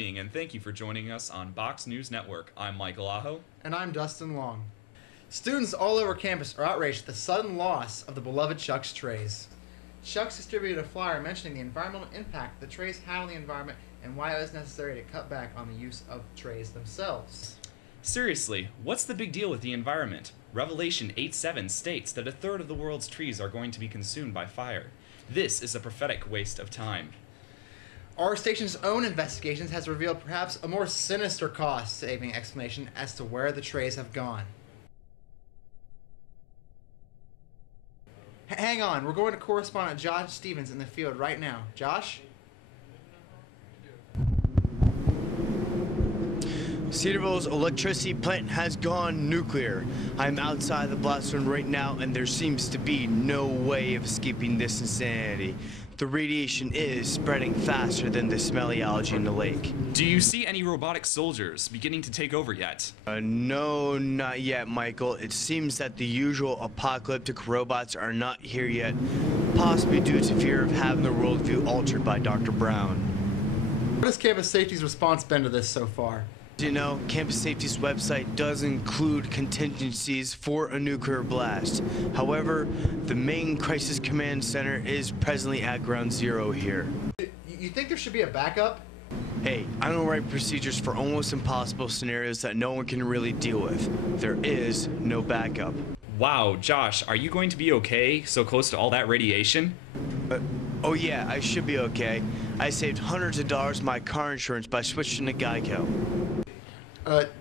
evening, and thank you for joining us on Box News Network. I'm Michael Aho. And I'm Dustin Long. Students all over campus are outraged at the sudden loss of the beloved Chuck's trays. Chuck's distributed a flyer mentioning the environmental impact the trays had on the environment and why it was necessary to cut back on the use of trays themselves. Seriously, what's the big deal with the environment? Revelation 8:7 states that a third of the world's trees are going to be consumed by fire. This is a prophetic waste of time. Our station's own investigations has revealed perhaps a more sinister cost-saving explanation as to where the trays have gone. Hang on, we're going to correspondent Josh Stevens in the field right now. Josh? Cedarville's electricity plant has gone nuclear. I'm outside the blast zone right now, and there seems to be no way of escaping this insanity. The radiation is spreading faster than the smelly algae in the lake. Do you see any robotic soldiers beginning to take over yet? No, not yet, Michael. It seems that the usual apocalyptic robots are not here yet, possibly due to fear of having their worldview altered by Dr. Brown. What has campus safety's response been to this so far? You know, Campus Safety's website does include contingencies for a nuclear blast. However, the main crisis command center is presently at ground zero here. You think there should be a backup? Hey, I don't write procedures for almost impossible scenarios that no one can really deal with. There is no backup. Wow, Josh, are you going to be okay so close to all that radiation? Oh yeah, I should be okay. I saved hundreds of dollars in my car insurance by switching to Geico.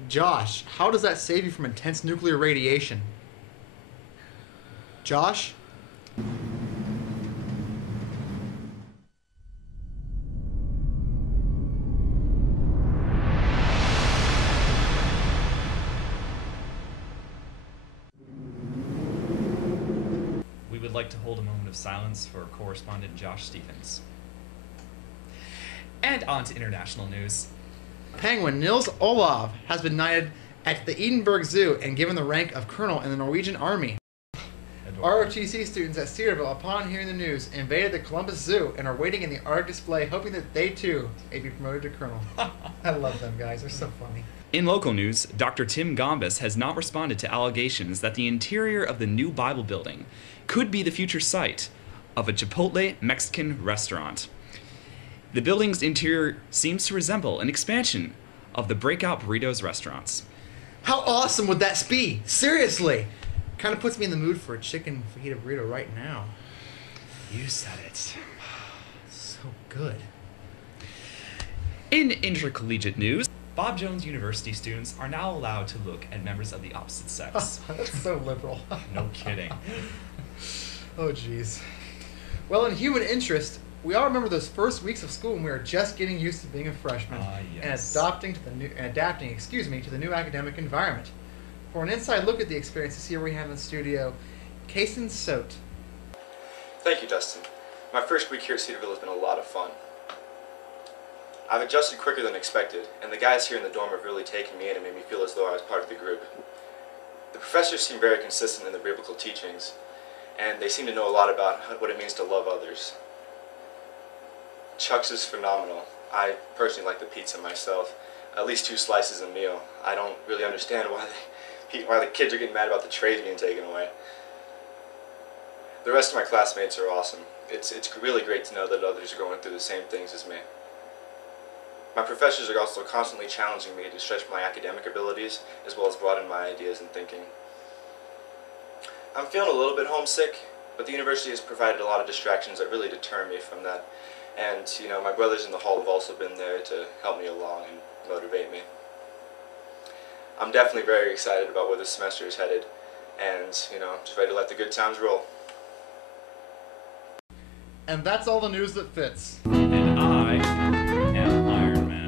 Josh, how does that save you from intense nuclear radiation? Josh? We would like to hold a moment of silence for correspondent Josh Stevens. And on to international news. Penguin Nils Olav has been knighted at the Edinburgh Zoo and given the rank of colonel in the Norwegian Army. ROTC students at Cedarville, upon hearing the news, invaded the Columbus Zoo and are waiting in the art display, hoping that they too may be promoted to colonel. I love them guys, they're so funny. In local news, Dr. Tim Gombas has not responded to allegations that the interior of the new Bible building could be the future site of a Chipotle Mexican restaurant. The building's interior seems to resemble an expansion of the Breakout Burritos restaurants. How awesome would that be? Seriously! Kind of puts me in the mood for a chicken fajita burrito right now. You said it. So good. In intercollegiate news, Bob Jones University students are now allowed to look at members of the opposite sex. That's so liberal. No kidding. Oh jeez. Well, in human interest, we all remember those first weeks of school when we were just getting used to being a freshman yes. and adapting to the new academic environment. For an inside look at the experiences, here we have in the studio, Kason Sote. Thank you, Dustin. My first week here at Cedarville has been a lot of fun. I've adjusted quicker than expected, and the guys here in the dorm have really taken me in and made me feel as though I was part of the group. The professors seem very consistent in their biblical teachings, and they seem to know a lot about what it means to love others. Chuck's is phenomenal. I personally like the pizza myself. At least 2 slices a meal. I don't really understand why the kids are getting mad about the trays being taken away. The rest of my classmates are awesome. It's really great to know that others are going through the same things as me. My professors are also constantly challenging me to stretch my academic abilities as well as broaden my ideas and thinking. I'm feeling a little bit homesick, but the university has provided a lot of distractions that really deter me from that. And, you know, my brothers in the hall have also been there to help me along and motivate me. I'm definitely very excited about where this semester is headed, and, you know, just ready to let the good times roll. And that's all the news that fits. And I am Iron Man.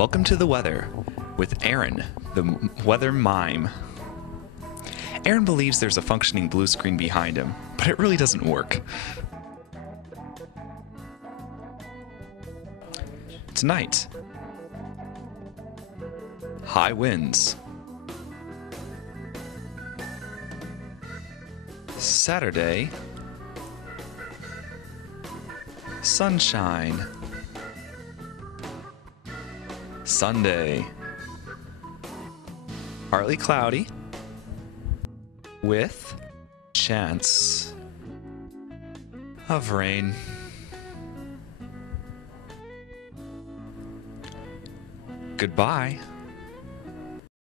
welcome to the weather with Aaron, the weather mime. Aaron believes there's a functioning blue screen behind him, but it really doesn't work. Tonight, high winds. Saturday, sunshine. Sunday, partly cloudy with chance of rain. Goodbye.